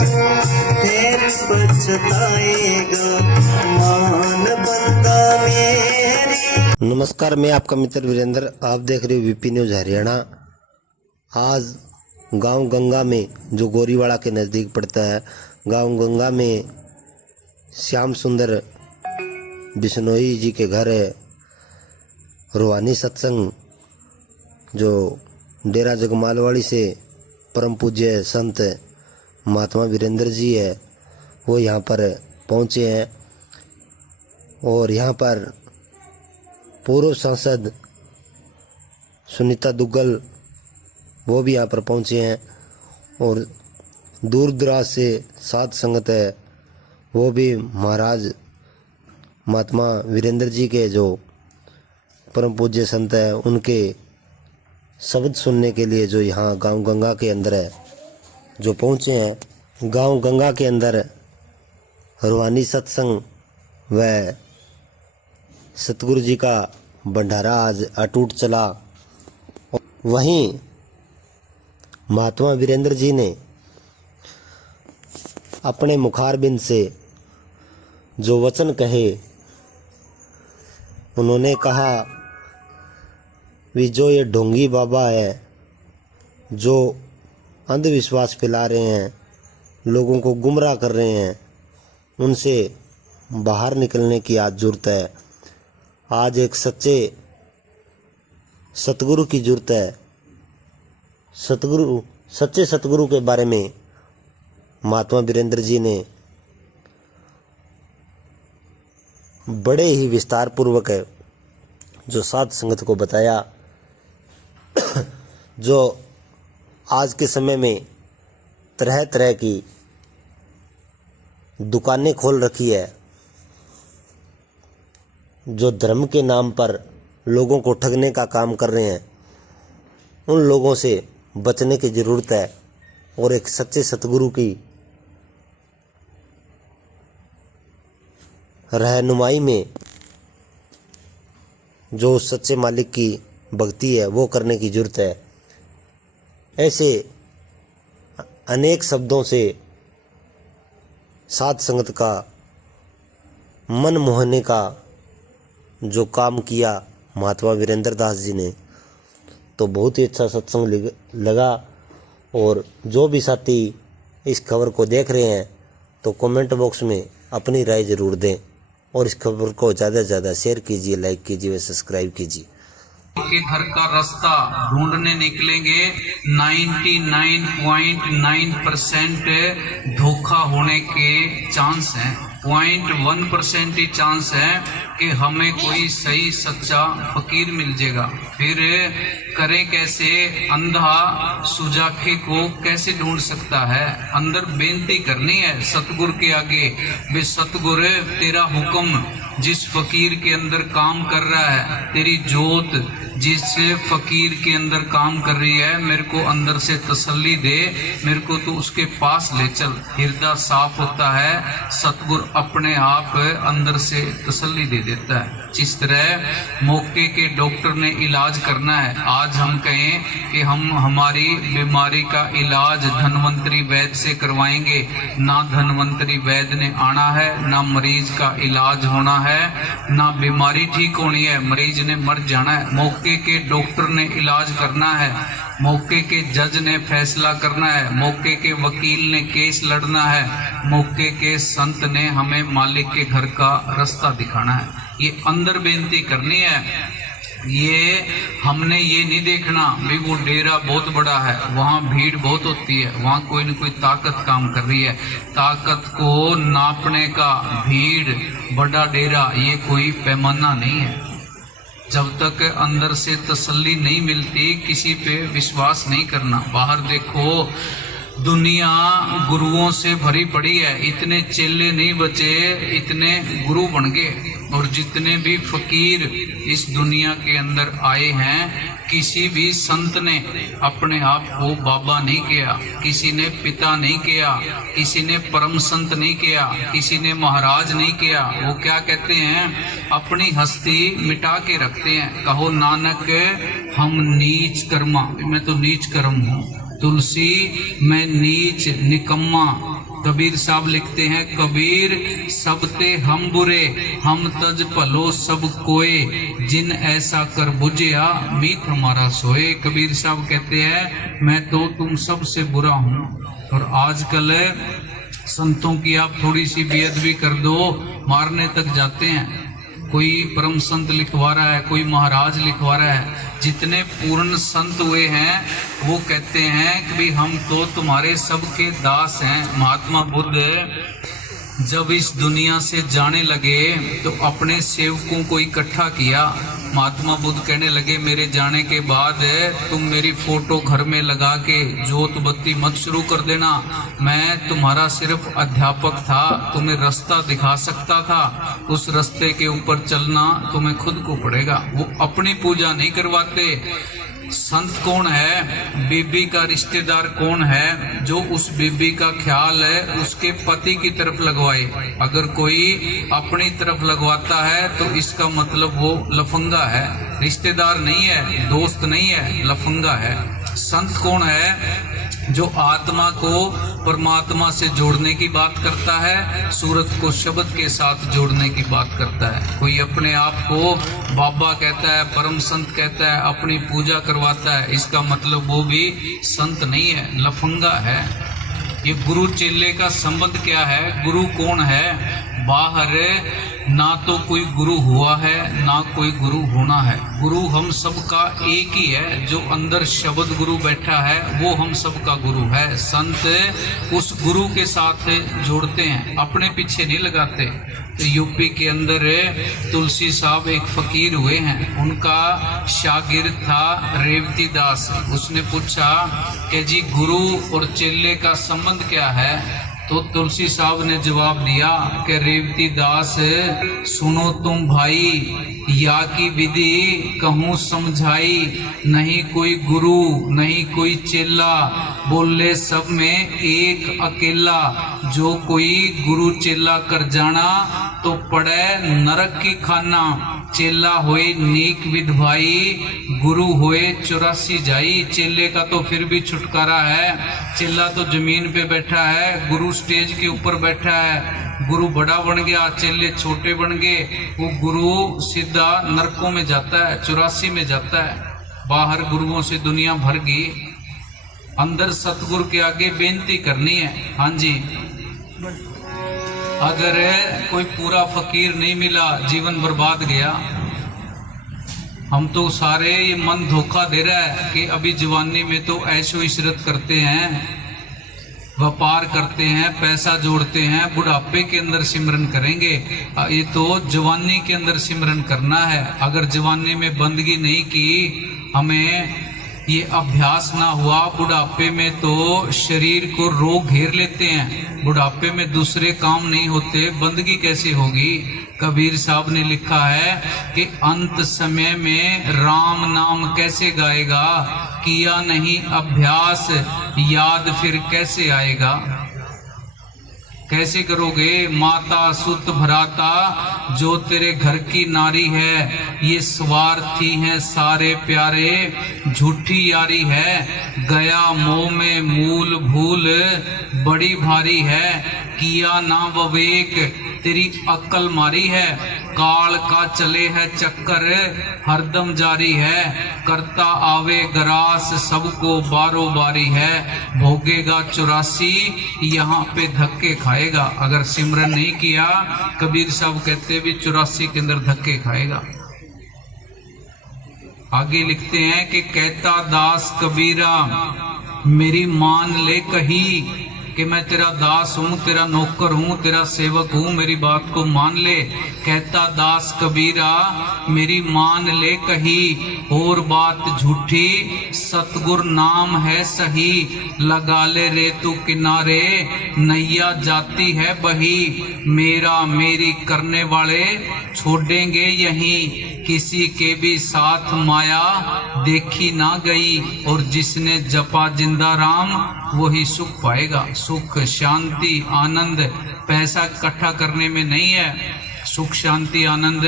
फिर पछताएगा मान बंदा मेरी। नमस्कार, मैं आपका मित्र वीरेंद्र, आप देख रहे हो वीपी न्यूज़ हरियाणा। आज गांव गंगा में, जो गोरीवाड़ा के नज़दीक पड़ता है, गांव गंगा में श्याम सुंदर बिश्नोई जी के घर है रूहानी सत्संग, जो डेरा जगमालवाड़ी से परम पूज्य संत महात्मा वीरेंद्र जी है, वो यहाँ पर पहुँचे हैं। और यहाँ पर पूर्व सांसद सुनीता दुग्गल वो भी यहाँ पर पहुँचे हैं। और दूर दराज से साध संगत है, वो भी महाराज महात्मा वीरेंद्र जी के जो परम पूज्य संत है, उनके शब्द सुनने के लिए जो यहाँ गांव गंगा के अंदर है, जो पहुँचे हैं। गांव गंगा के अंदर रूहानी सत्संग व सतगुरु जी का भंडारा आज अटूट चला। वहीं महात्मा वीरेंद्र जी ने अपने मुखारबिंद से जो वचन कहे, उन्होंने कहा भी जो ये ढोंगी बाबा है, जो अंधविश्वास फैला रहे हैं, लोगों को गुमराह कर रहे हैं, उनसे बाहर निकलने की आज ज़रूरत है। आज एक सच्चे सतगुरु की ज़रूरत है। सच्चे सतगुरु के बारे में महात्मा वीरेंद्र जी ने बड़े ही विस्तार पूर्वक जो साध संगत को बताया। जो आज के समय में तरह तरह की दुकानें खोल रखी है, जो धर्म के नाम पर लोगों को ठगने का काम कर रहे हैं, उन लोगों से बचने की ज़रूरत है। और एक सच्चे सतगुरु की रहनुमाई में जो सच्चे मालिक की भक्ति है, वो करने की ज़रूरत है। ऐसे अनेक शब्दों से साध संगत का मन मोहने का जो काम किया महात्मा वीरेंद्र दास जी ने, तो बहुत ही अच्छा सत्संग लगा। और जो भी साथी इस खबर को देख रहे हैं, तो कमेंट बॉक्स में अपनी राय ज़रूर दें और इस खबर को ज़्यादा से ज़्यादा शेयर कीजिए, लाइक कीजिए व सब्सक्राइब कीजिए। के घर का रास्ता ढूंढने निकलेंगे। 99.9% धोखा होने के चांस हैं। 0.1% ही चांस है कि हमें कोई सही सच्चा फकीर मिल जाएगा। फिर करें कैसे? अंधा सुजाखे को कैसे ढूंढ सकता है? अंदर बेनती करनी है सतगुरु के आगे, बे सतगुरु तेरा हुक्म जिस फकीर के अंदर काम कर रहा है, तेरी जोत जिस फकीर के अंदर काम कर रही है, मेरे को अंदर से तसल्ली दे, मेरे को तो उसके पास ले चल। हृदय साफ होता है, सतगुरु अपने आप अंदर से तसल्ली दे देता है। जिस तरह मौके के डॉक्टर ने इलाज करना है, आज हम कहें कि हम हमारी बीमारी का इलाज धन्वंतरी वैद्य से करवाएंगे, ना धन्वंतरी वैद्य ने आना है, ना मरीज का इलाज होना है, ना बीमारी ठीक होनी है, मरीज ने मर जाना है। मौके के डॉक्टर ने इलाज करना है, मौके के जज ने फैसला करना है, मौके के वकील ने केस लड़ना है, मौके के संत ने हमें मालिक के घर का रास्ता दिखाना है। ये अंदर बेनती करनी है। ये हमने ये नहीं देखना भी वो डेरा बहुत बड़ा है, वहाँ भीड़ बहुत होती है, वहाँ कोई न कोई ताकत काम कर रही है। ताकत को नापने का भीड़ बड़ा डेरा ये कोई पैमाना नहीं है। जब तक अंदर से तसल्ली नहीं मिलती, किसी पे विश्वास नहीं करना। बाहर देखो, दुनिया गुरुओं से भरी पड़ी है, इतने चेले नहीं बचे, इतने गुरु बन गए। और जितने भी फकीर इस दुनिया के अंदर आए हैं, किसी भी संत ने अपने आप को बाबा नहीं किया, किसी ने पिता नहीं किया, किसी ने परम संत नहीं किया, किसी ने महाराज नहीं किया। वो क्या कहते हैं? अपनी हस्ती मिटा के रखते हैं। कहो नानक हम नीच कर्मा, मैं तो नीच कर्म हूँ। तुलसी मैं नीच निकम्मा, कबीर साहब लिखते हैं, कबीर सबते हम बुरे, हम तज भलो सब कोए, जिन ऐसा कर बुझिया मीत हमारा सोए। कबीर साहब कहते हैं मैं तो तुम सबसे बुरा हूँ। और आजकल संतों की आप थोड़ी सी बेअदबी कर दो, मारने तक जाते हैं। कोई परम संत लिखवा रहा है, कोई महाराज लिखवा रहा है। जितने पूर्ण संत हुए हैं वो कहते हैं कि भाई हम तो तुम्हारे सबके दास हैं। महात्मा बुद्ध जब इस दुनिया से जाने लगे तो अपने सेवकों को इकट्ठा किया। महात्मा बुद्ध कहने लगे मेरे जाने के बाद तुम मेरी फोटो घर में लगा के जोत बत्ती मत शुरू कर देना। मैं तुम्हारा सिर्फ अध्यापक था, तुम्हें रास्ता दिखा सकता था। उस रास्ते के ऊपर चलना तुम्हें खुद को पड़ेगा। वो अपनी पूजा नहीं करवाते। संत कौन है? बीबी का रिश्तेदार कौन है जो उस बीबी का ख्याल है उसके पति की तरफ लगवाए। अगर कोई अपनी तरफ लगवाता है तो इसका मतलब वो लफंगा है, रिश्तेदार नहीं है, दोस्त नहीं है, लफंगा है। संत कौन है? जो आत्मा को परमात्मा से जोड़ने की बात करता है, सूरत को शब्द के साथ जोड़ने की बात करता है। कोई अपने आप को बाबा कहता है, परम संत कहता है, अपनी पूजा करवाता है, इसका मतलब वो भी संत नहीं है, लफंगा है। ये गुरु चेले का संबंध क्या है? गुरु कौन है? बाहर ना तो कोई गुरु हुआ है ना कोई गुरु होना है। गुरु हम सबका एक ही है। जो अंदर शब्द गुरु बैठा है वो हम सबका गुरु है। संत उस गुरु के साथ जोड़ते हैं, अपने पीछे नहीं लगाते। तो यूपी के अंदर तुलसी साहब एक फकीर हुए हैं, उनका शागिर्द था रेवती दास। उसने पूछा कि जी गुरु और चेले का संबंध क्या है? तो तुलसी साहब ने जवाब दिया कि रेवती दास सुनो तुम भाई, या की विधि कहूँ समझाई, नहीं कोई गुरु नहीं कोई चेला, बोले सब में एक अकेला। जो कोई गुरु चेला कर जाना तो पड़े नरक की खाना। चेला होए नेक विध भाई, गुरु होए 84 जाई। चेले का तो फिर भी छुटकारा है। चेला तो जमीन पे बैठा है, गुरु स्टेज के ऊपर बैठा है। गुरु बड़ा बन गया, चेले छोटे बन गए। वो गुरु सीधा नरकों में जाता है, 84 में जाता है। बाहर गुरुओं से दुनिया भर गई, अंदर सतगुरु के आगे बेनती करनी है। हाँ जी, अगर कोई पूरा फकीर नहीं मिला, जीवन बर्बाद गया। हम तो सारे ये मन धोखा दे रहा है कि अभी जवानी में तो ऐशो इशरत करते हैं, व्यापार करते हैं, पैसा जोड़ते हैं, बुढ़ापे के अंदर सिमरन करेंगे। ये तो जवानी के अंदर सिमरन करना है। अगर जवानी में बंदगी नहीं की, हमें ये अभ्यास ना हुआ, बुढ़ापे में तो शरीर को रोग घेर लेते हैं। बुढ़ापे में दूसरे काम नहीं होते, बंदगी कैसे होगी? कबीर साहब ने लिखा है कि अंत समय में राम नाम कैसे गाएगा, किया नहीं अभ्यास याद फिर कैसे आएगा। कैसे करोगे? माता सुत भराता जो तेरे घर की नारी है, ये स्वार्थी हैं सारे प्यारे, झूठी यारी है, गया मोह में मूल भूल बड़ी भारी है, किया ना विवेक तेरी अक्ल मारी है, काल का चले है चक्कर हरदम जारी है, करता आवे ग्रास सबको बारो बारी है, भोगेगा 84 यहाँ पे धक्के खाएगा। अगर सिमरन नहीं किया, कबीर साहब कहते भी 84 के अंदर धक्के खाएगा। आगे लिखते हैं कि कहता दास कबीरा मेरी मान ले कही, कि मैं तेरा दास हूँ, तेरा नौकर हूँ, तेरा सेवक हूँ, मेरी बात को मान ले। कहता दास कबीरा मेरी मान ले कही, और बात झूठी सतगुर नाम है सही, लगा ले रे तू किनारे नैया जाती है बही, मेरा मेरी करने वाले छोड़ेंगे यहीं, किसी के भी साथ माया देखी ना गई, और जिसने जपा जिंदा राम वही सुख पाएगा। सुख शांति आनंद पैसा इकट्ठा करने में नहीं है, सुख शांति आनंद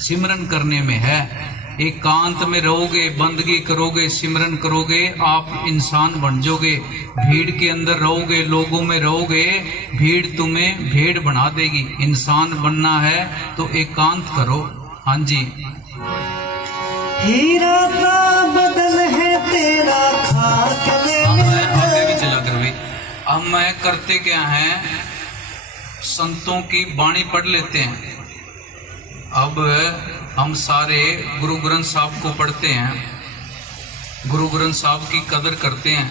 सिमरन करने में है। एकांत में रहोगे, बंदगी करोगे, सिमरन करोगे, आप इंसान बन जाओगे। भीड़ के अंदर रहोगे, लोगों में रहोगे, भीड़ तुम्हें भेड़ बना देगी। इंसान बनना है तो एकांत करो। हाँ जी, हीरा सा बदन है तेरा, खाक में आगे भी चला कर भाई। अब मैं करते क्या है, संतों की वाणी पढ़ लेते हैं। अब हम सारे गुरु ग्रंथ साहब को पढ़ते हैं, गुरु ग्रंथ साहब की कदर करते हैं,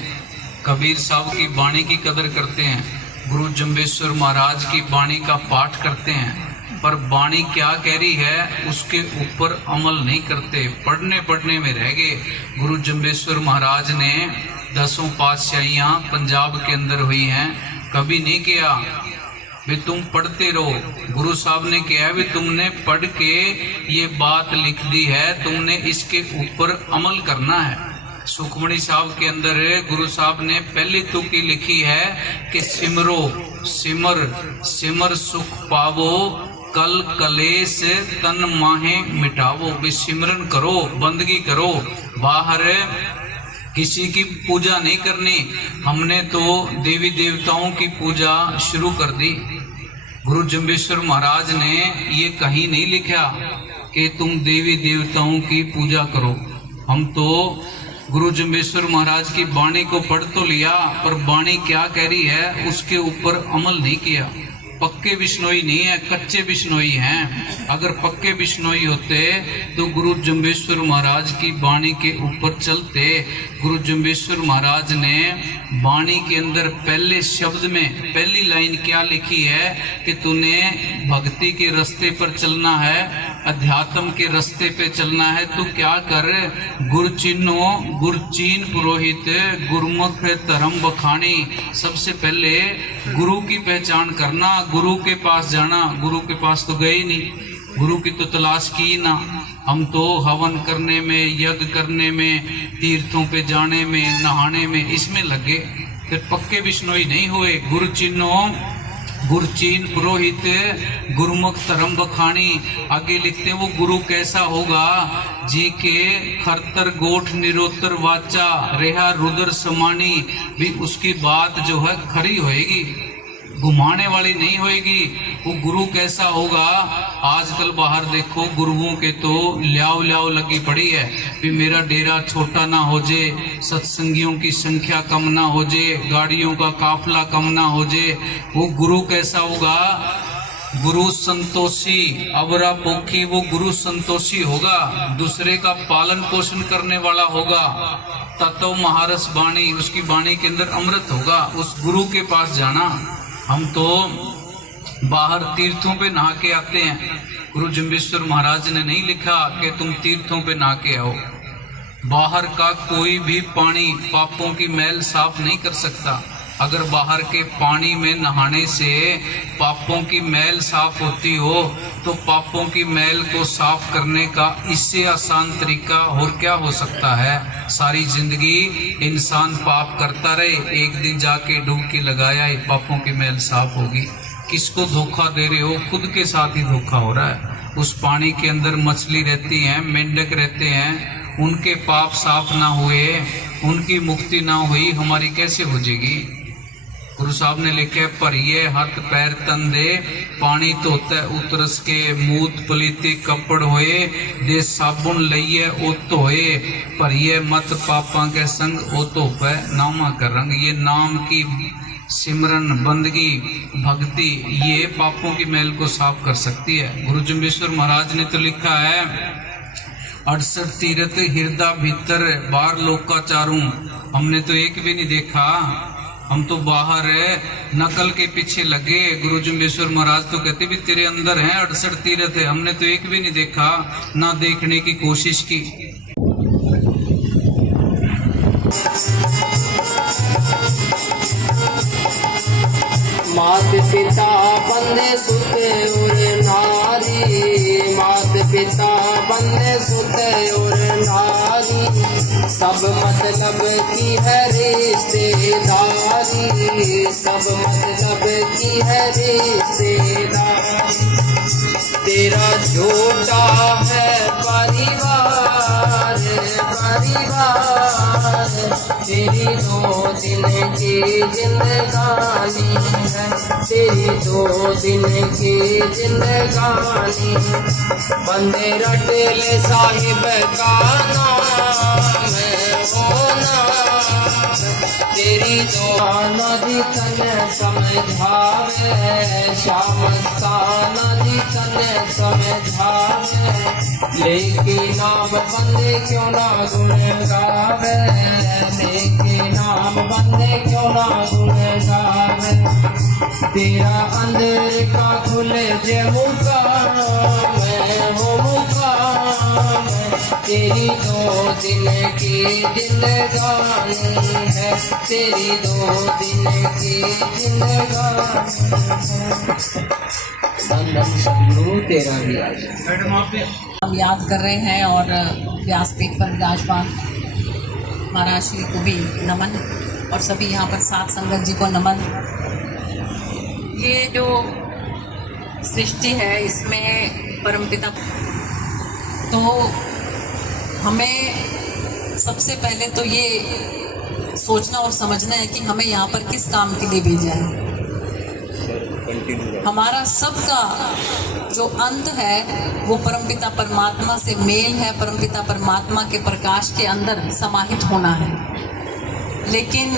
कबीर साहब की वाणी की कदर करते हैं, गुरु जम्बेश्वर महाराज की वाणी का पाठ करते हैं। पर वाणी क्या कह रही है उसके ऊपर अमल नहीं करते, पढ़ने में रह गए। गुरु जम्बेश्वर महाराज ने 10 पातशाहियाँ पंजाब के अंदर हुई हैं, कभी नहीं किया भी तुम पढ़ते रहो। गुरु साहब ने किया भी तुमने पढ़ के ये बात लिख दी है, तुमने इसके ऊपर अमल करना है। सुखमणि साहब के अंदर गुरु साहब ने पहली तुकी लिखी है कि सिमरो सिमर सिमर सुख पावो, कल कलेश तन माहे मिटावो। भी सिमरन करो, बंदगी करो, बाहर किसी की पूजा नहीं करनी। हमने तो देवी देवताओं की पूजा शुरू कर दी। गुरु जम्बेश्वर महाराज ने ये कहीं नहीं लिखा कि तुम देवी देवताओं की पूजा करो। हम तो गुरु जम्बेश्वर महाराज की वाणी को पढ़ तो लिया, पर वाणी क्या कह रही है उसके ऊपर अमल नहीं किया। पक्के बिश्नोई नहीं है, कच्चे बिश्नोई हैं। अगर पक्के बिश्नोई होते तो गुरु जम्बेश्वर महाराज की वाणी के ऊपर चलते। गुरु जम्बेश्वर महाराज ने वाणी के अंदर पहले शब्द में पहली लाइन क्या लिखी है कि तूने भक्ति के रास्ते पर चलना है, अध्यात्म के रास्ते पे चलना है, तू क्या कर, गुरचिन्हो गुरचीन पुरोहित गुरुमुख धर्म बखानी। सबसे पहले गुरु की पहचान करना, गुरु के पास जाना। गुरु के पास तो गए नहीं, गुरु की तो तलाश की ना। हम तो हवन करने में, यज्ञ करने में, तीर्थों पे जाने में, नहाने में, इसमें लगे, फिर पक्के बिश्नोई नहीं हुए। गुरचिन्हो गुरचीन पुरोहित गुरुमुख धर्म बखानी। आगे लिखते हैं वो गुरु कैसा होगा, जी के खरतर गोठ निरोत्तर वाचा रेहा रुद्र समानी। भी उसकी बात जो है खरी होएगी, घुमाने वाली नहीं होएगी। वो गुरु कैसा होगा, आजकल बाहर देखो गुरुओं के तो ल्याव ल्याव लगी पड़ी है कि मेरा डेरा छोटा ना हो जाए, सत्संगियों की संख्या कम ना हो जाए, गाड़ियों का काफला कम ना हो जाए। वो गुरु कैसा होगा, गुरु संतोषी अबरा पोखी। वो गुरु संतोषी होगा, दूसरे का पालन पोषण करने वाला होगा। तत्व महारस वाणी, उसकी वाणी के अंदर अमृत होगा। उस गुरु के पास जाना। हम तो बाहर तीर्थों पे नहा के आते हैं। गुरु जम्बेश्वर महाराज ने नहीं लिखा कि तुम तीर्थों पे नहा के आओ। बाहर का कोई भी पानी पापों की मैल साफ नहीं कर सकता। अगर बाहर के पानी में नहाने से पापों की मैल साफ होती हो तो पापों की मैल को साफ करने का इससे आसान तरीका और क्या हो सकता है। सारी जिंदगी इंसान पाप करता रहे, एक दिन जाके डुबकी लगाया ही पापों की मैल साफ होगी। किसको धोखा दे रहे हो, खुद के साथ ही धोखा हो रहा है। उस पानी के अंदर मछली रहती है, मेंढक रहते हैं, उनके पाप साफ ना हुए, उनकी मुक्ति ना हुई, हमारी कैसे हो जाएगी। गुरु साहब ने लिखे भरिए हाथ पैर तंदे पानी धोते उतरस के मूत पलीती कपड़ होए दे साबुन लइए ओ धोए भरिए मत पापा के संग ओ धोपे नामा कर रंग। ये नाम की सिमरन बंदगी भक्ति ये पापों की मैल को साफ कर सकती है। गुरु जम्बेश्वर महाराज ने तो लिखा है 68 तीर्थ हृदय भीतर बाहर लोकाचारू। हमने तो एक भी नहीं देखा, हम तो बाहर नकल के पीछे लगे। गुरु जम्बेश्वर महाराज तो कहते भी तेरे अंदर है 68 तीर्थ है, हमने तो एक भी नहीं देखा, ना देखने की कोशिश की। मात पिता बंदे सुत और नारी, मात पिता बंदे सुत और नारी, सब मतलब की है रिश्तेदारी, सब मतलब की है रिश्तेदारी। तेरा झूठा है परिवार, परिवार तेरी 2 दिन की जिंदगानी है, तेरी 2 दिन की जिंदगानी। बंदे रट ले साहिब का नाम हो नाम, तेरी 2 नदी तन समझावे, श्याम नदी तन समझावे, लेकिन नाम बंदे क्यों ना गुण गावे, लेकिन नाम बंदे क्यों ना गुण गावे। तेरा अंदर का खुले जे मुकाम हो मुकाम, तेरी 2 दिन की जिंदगानी है, तेरी 2 दिन की जिंदगानी है। बंदन सतगुरु तेरा भी आज हम याद कर रहे हैं और व्यासपीठ पर विराजमान महाराज श्री को भी नमन और सभी यहाँ पर साथ संगत जी को नमन। ये जो सृष्टि है इसमें परमपिता, तो हमें सबसे पहले तो ये सोचना और समझना है कि हमें यहाँ पर किस काम के लिए भेजा है। हमारा सबका जो अंत है वो परमपिता परमात्मा से मेल है, परमपिता परमात्मा के प्रकाश के अंदर समाहित होना है। लेकिन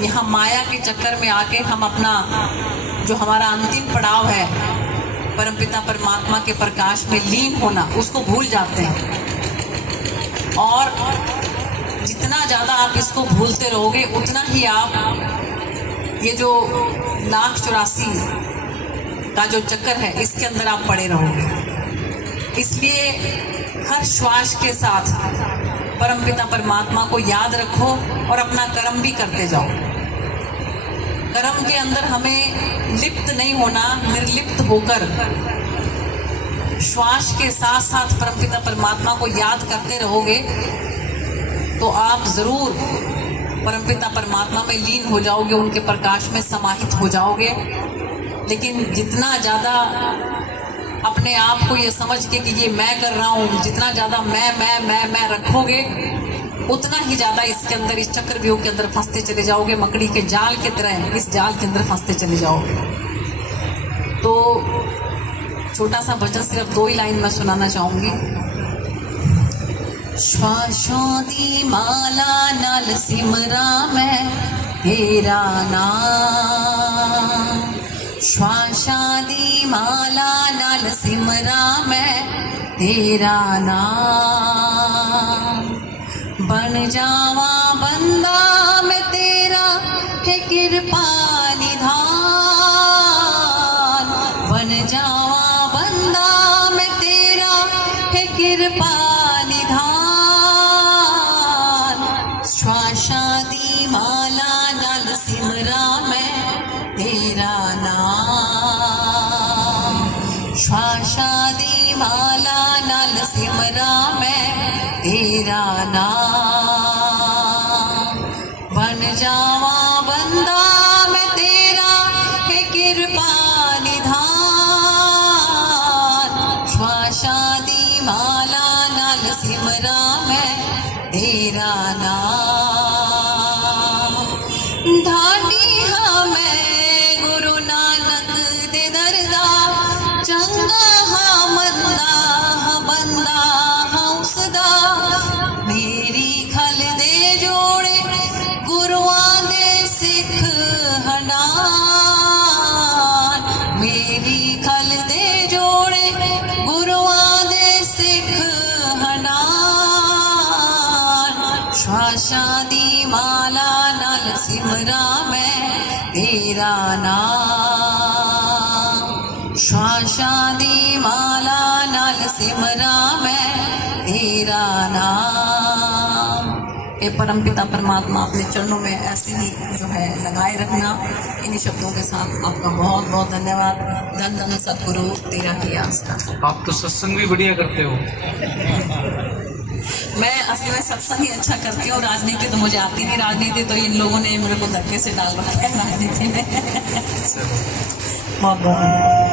यहाँ माया के चक्कर में आके हम अपना जो हमारा अंतिम पड़ाव है परमपिता परमात्मा के प्रकाश में लीन होना, उसको भूल जाते हैं। और जितना ज़्यादा आप इसको भूलते रहोगे उतना ही आप ये जो 1,84,000 का जो चक्कर है इसके अंदर आप पड़े रहोगे। इसलिए हर श्वास के साथ परमपिता परमात्मा को याद रखो और अपना कर्म भी करते जाओ। कर्म के अंदर हमें लिप्त नहीं होना, निर्लिप्त होकर श्वास के साथ साथ परमपिता परमात्मा को याद करते रहोगे तो आप जरूर परमपिता परमात्मा में लीन हो जाओगे, उनके प्रकाश में समाहित हो जाओगे। लेकिन जितना ज़्यादा अपने आप को ये समझ के कि ये मैं कर रहा हूँ, जितना ज़्यादा मैं रखोगे उतना ही ज़्यादा इसके अंदर, इस चक्रव्यूह के अंदर फंसते चले जाओगे। मकड़ी के जाल की तरह इस जाल के अंदर फंसते चले जाओगे। तो छोटा सा भजन सिर्फ 2 ही लाइन में सुनाना चाहूँगी। श्वासों दी माला नाल सिमरा मैं तेरा नाम, श्वासां दी माला नाल सिमरा मैं तेरा नाम। बन जावा बंदा मैं तेरा है कृपा निधान, बन जावा बंदा मैं तेरा है कृपा निधान। श्वासां दी माला नाल सिमरा मैं तेरा नाम, श्वासां दी माला नाल सिमरा मैं तेरा नाम। बन जावा बंदा मैं तेरा है कृपा निधान, श्वासां दी माला नाल सिमरा मैं तेरा नाम। ढाडी हाँ मैं गुरु नानक दे दरदा, चंगा हाँ मंदा हाँ बंदा हाँ उसदा। मेरी खल दे जोड़े गुरुआं दे सिख हनान, मेरी खल दे जोड़े गुरुआं दे सिख हनान। श्वासां दी माला नाल सिमरा मैं तेरा नाम, श्वासां दी माला नाल सिमरा मैं तेरा नाम। ये परमपिता परमात्मा अपने चरणों में ऐसे ही जो है लगाए रखना। इन्हीं शब्दों के साथ आपका बहुत बहुत धन्यवाद। धन धन सतगुरु तेरा ही आस्था। आप तो सत्संग भी बढ़िया करते हो। मैं असल में सत्संग ही अच्छा करती हूँ, राजनीति तो मुझे आती नहीं। राजनीति तो इन लोगों ने मेरे को धक्के से डाल रखा है राजनीति में। बहुत बहुत